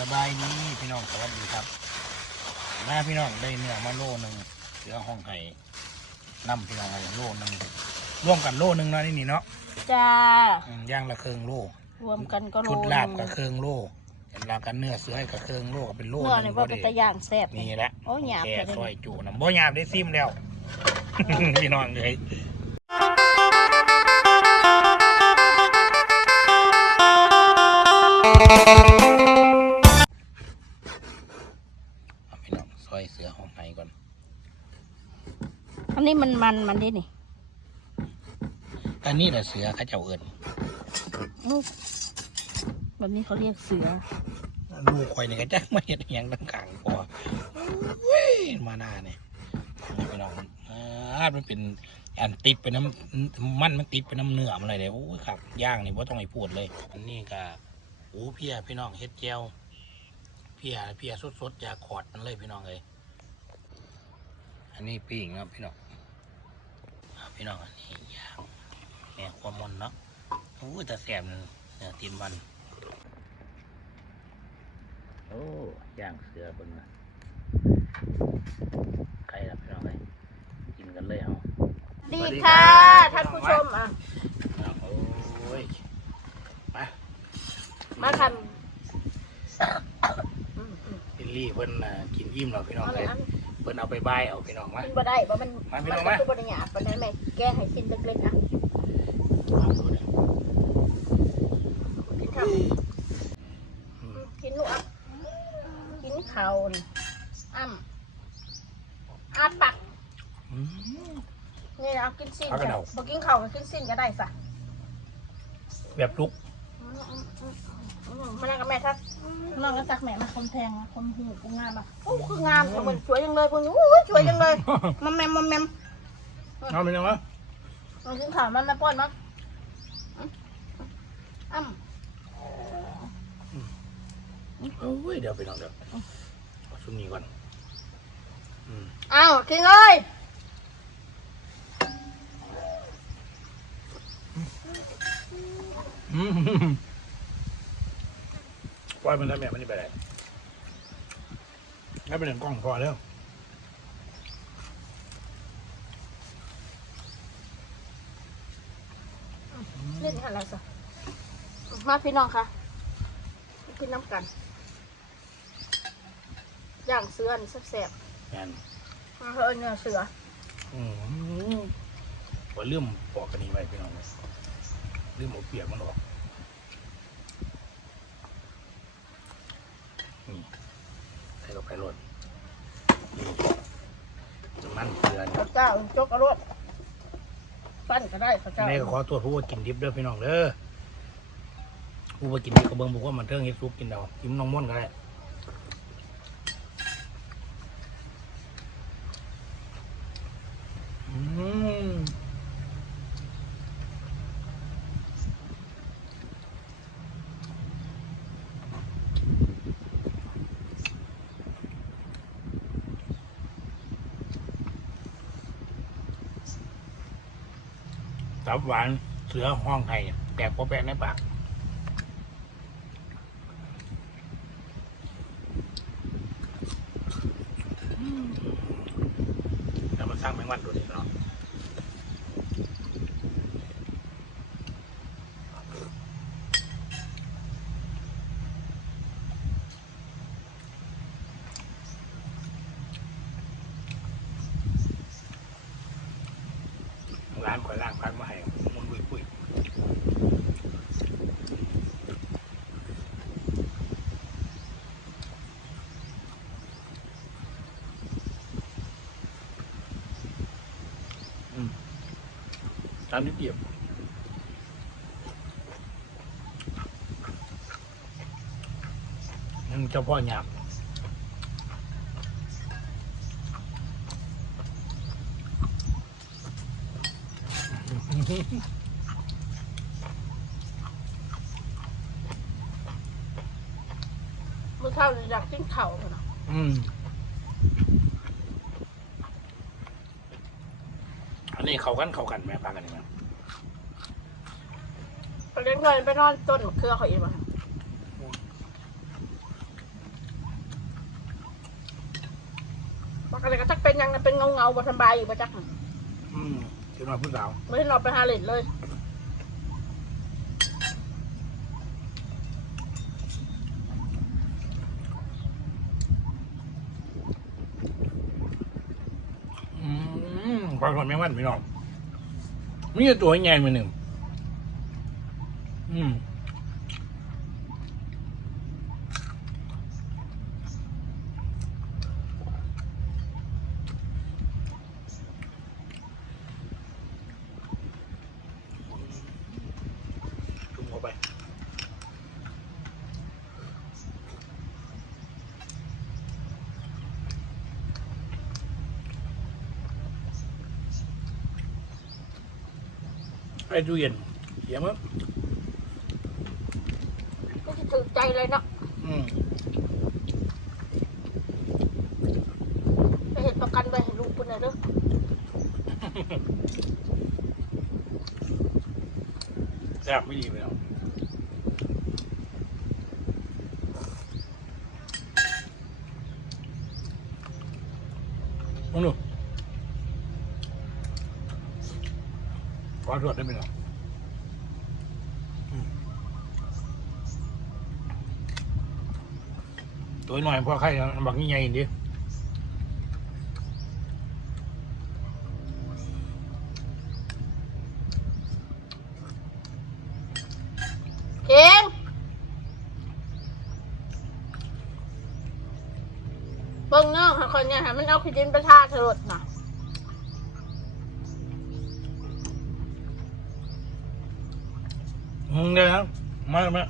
สบายดีพี่น้องสวัสดีครับหน้าพี่น้องได้เนื้อมาโลหนึ่งเสือห้องไห่น้ำพี่น้องอะไรโลหนึ่งร่วมกันโลหนึ่งเนาะนี่นี่เนาะจ้าอืมย่างละเครื่องโลรวมกันก็โลชุดลาบหกับนึ่งเครื่องโลเห็นลาบกันเนื้อเสือกับเครื่องโลก็เป็นโลเนื้อหนี่นึ่งว่าก็เป็นได้ตะย่างแซ่บนี่แหละโอ้ยหยาบแกเลยซอยจูน้ำบ่หยาบได้ซิมแล้ว พี่น้องเลยเอ อันนี้มันมันมันดินี่อันนี้แหละเสือเข้าเจ้าเอิญอื้อแบบนี้เขาเรียกเสือลูกควายนี่ก็จักมาเห็นอหย่างต่างกลางพอเว้ยมาหน้าเนี่ยนี่พี่น้องอ่ามันเป็นอันติดไปน้ำมันมันติดไปน้ำเนื้อมันเลยเลยโอ้ยครับย่างนี่ว่าต้องให้พูดเลย อันนี้ก็โอ้เพียพี่น้องเฮ็ดเจียวเพียเพียสดๆจากขอดมันเลยพี่น้องเลยอันนี้ปิ้งครับพี่น้องอ่า พี่น้องอันนี้ย่างแม่ความมันเนาะโอ้ยแต่แสบเนื้อตีนมันโอ้ย่างเสือเบิ่งนะใครล่ะพี่น้องเลยกินกันเลยเอาดีสวัสดีค่ะครับท่านผู้ชมอะเอาโอ้ยมามาทำอืมอืมลิลลี่เพิ่นน่ะกินอิ่มแล้วพี่น้องเอาเลเลยยอัน เพิ่นเอาไปบายเอาพี่น้องมา กินบ่ได้บ่มันมาพี่มัน้องก็มาคือบ่ได้หยาบปานนั้นแม่แกงให้ชิ้นเล็กๆนะเอาดูเด้อกินทอืมำกินลูกอะกินข้าวนี่อ้ำอาปักอืม นี่เอากินสิ้นเอากระจ้ะเดา บ่กินข้าวก็กินสิ้นก็ได้สะแบบลุก อืมอื มอืมอืมมานั่งกับแม่ทักนั่งกับจักแม่มาคนแทงนะคนหูกูงามอะโอ้คืองามเหมือนสวยจังเลยพวกนี้โอ้ยสวยจังเลยมัมแมมมัมแมมเอาพี่น้องมามากินข้าวมันมาป้อนมั้งอ้ำโอ้ยเดี๋ยวพี่น้องเดี๋ยวเอาชุดนี้ก่อนอืมอ้าวกินเลยอืม ปล่อยมันได้แม่มันนี่ไปไหนให้ไปเล่นกล้องพอแล้วเล่นอะไรสิมาพี่น้องค่ะกินน้ำกัน ย่างเสือนี่แซ่บแม่นๆมาเฮ้ยเนื้อเสืออืมว่าเรื่องปอกกันนี้ไว้พี่น้องเลยเรื่องหมูเปียกมันออกนี่ ใส่ลงไปรดนี่จะมันเกลือนี่ข้าวเจ้าจกกระรวดปั้นก็ได้ข้าวเจ้าในก็ขอตัวผู้ว่ากินดิบเด้อพี่น้องเด้อผู้ว่ากินดิบก็เบิ่งบอกว่ามันเทิงเฮ็ดซุปกินเดากินน้องม่อนก็ได้อืม ตับหวานเสือห้องไห้แตกพอแปะในปากแล้วมาสร้างแมงวันดูดิเนาะร้านคอยล่างพักมาให้มุนปุยปุยอืมตามนิดเดียวนั่นเจ้าพ่อหยาบ เม่เท่าอยากกินเข่าหรอกอันนี้เขากันเขากันแม่ปากันนี่ะไปเลี้ยงเงินไปนอนต้นเครือเขาอีกบ่ค่ะมันก็เลยก็จักเป็นยังเป็นเงาเงาบนสบายอยู่ป่ะจัก อืม คือมาผู้สาวไม่ได้นอนไปหาเล่นเลย อืมปลาทอดแมงวันพี่น้องมีแต่ตัวใหญ่มือหนึ่งอืม ไอ้ตู้เย็นเสียมั้งก็จะถือใจเลยเนาะอืมไปเห็นประกันไปให้ลูกคุณหน่อยเด้อแซ่บไม่ดีไปแล้วมองดู อตรวจได้ไหมเนาะตัวหน่อยพอใครบักนี่ใหญ่ดิเก่งเบิ่งเนาะหาคนเนี่ยหามันเอาขี้ดินไปทาเถิดน่ะ อืมเดี๋ยวนะมามา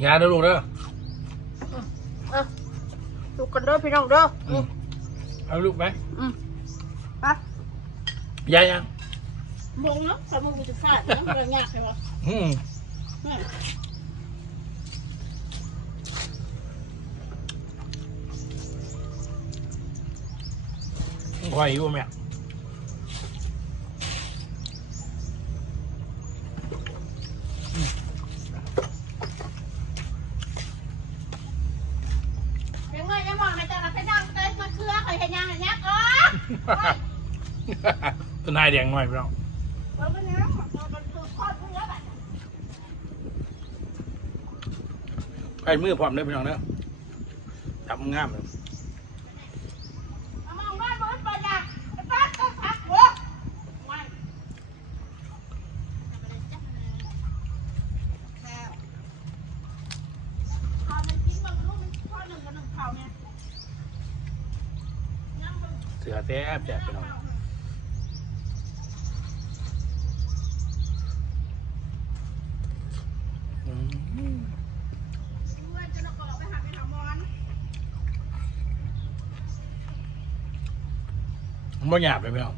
อย่าเด้อลูกเด้อเออดูกันเด้อพี่น้องเด้ออืมเอาลูกไปอืมไปยายยังมองเนาะถ้ามึงกูจะฟาดนะมันยากใช่ปะอืมอืมคอยอยู่แม่ เดี๋ยวเงยจะมองในจานไปนั่ งเต้นมาเครือเคยเห็นยังเห็นยังอ๋อต้นนายแดงหน่อยพี่น้องเออมันเนี้ยมันคือทอดเนื้อแบบใครมือพร้อมได้อพี่น้องเด้อทำงามเลย เอามองบ้านมันไปนะไอ้ป้าต้องพักหัวไม่ข้าวมันกินบางลูกมันทอดหนึ่งกับหนึ่งข้าวเนี่ยนั่งบน เสือแซ่บแซ่บพี่น้องอืมด้วยจะเราก็ไปหาไปหาหมอนบ่หยาบเลยพี่น้อง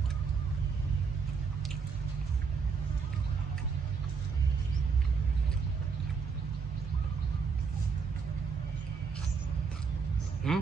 อืม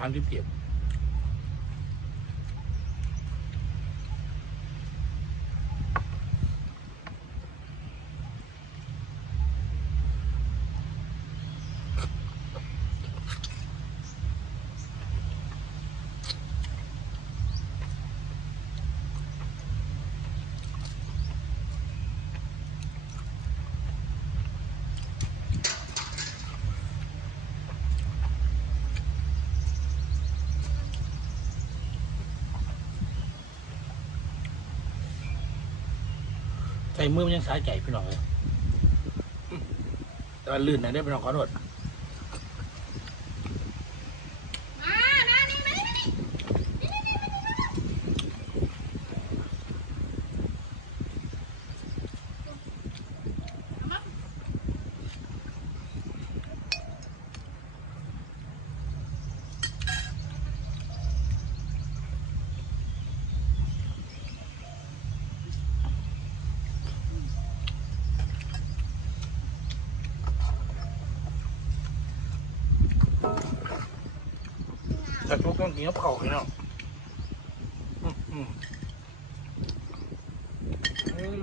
ตามที่เปรียบ ใส่มือมันยังสายใจพี่น้องเลยแต่ว่าลื่นนะได้อพี่น้องขอโทษ กระทุกต้องกินกับเข่าวพี่น้องอืมอืมอืม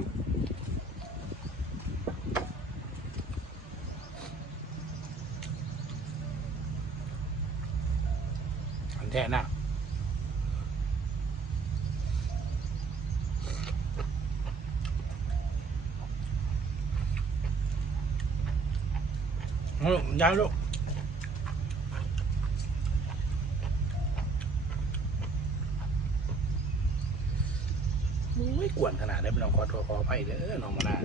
อันแท้นะเอาลูกยาวลูก ไม่กวนขนาดได้เป็นน้องขอโทษขออภัยเด้อน้องมานา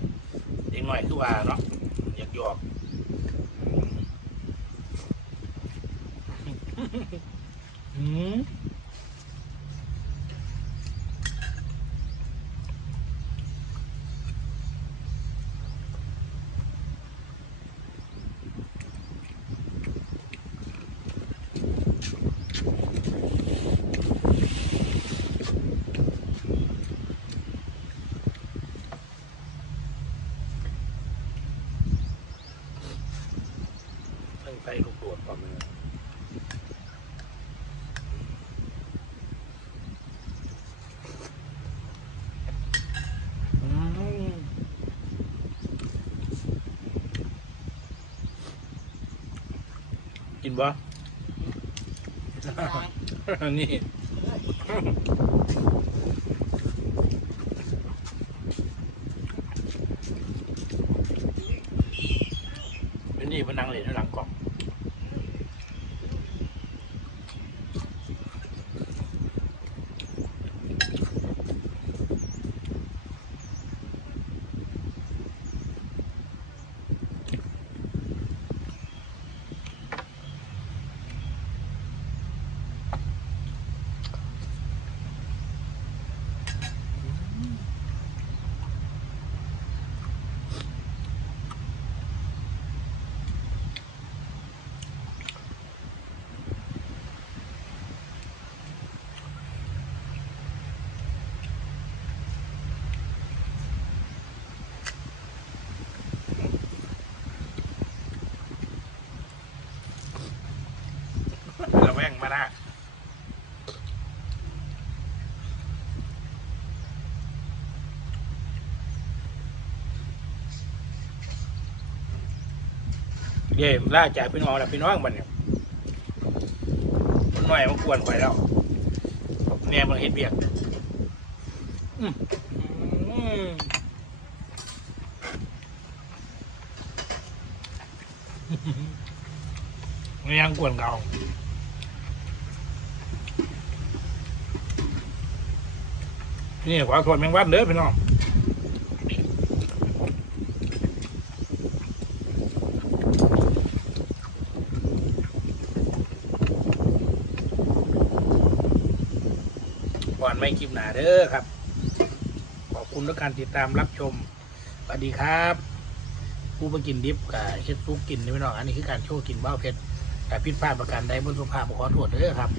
เด็กหน่อยคือว่าเนาะอยากหยอกอืมตั้งใจลูกโดดก่อนเลยอืม กินบ่ นี่ เป็นนี่มันนั่งเล่นอยู่หลังกล่อง ระแวง มาได้เย่ล่าจากพี่น้องแล้วพี่น้องบันเนี่ยมันหน่อยมันกวนไปแล้วแม่มันเห็ดเบียกอืมอืมยังกวนเก่า นี่ขวาส่วนแมงวันเด้อพี่น้องก่อนไม่คลิปหนาเด้อครับ ขอบคุณทุกการติดตามรับชมสวัสดีครับผู้ไปกินดิบกับเช็ดซุกกินนี่พี่น้องอันนี้คือการโชว์กินเบ้าเพชรแต่พิษพลาดประการใดบนสุภาพขอโทษเด้อครับ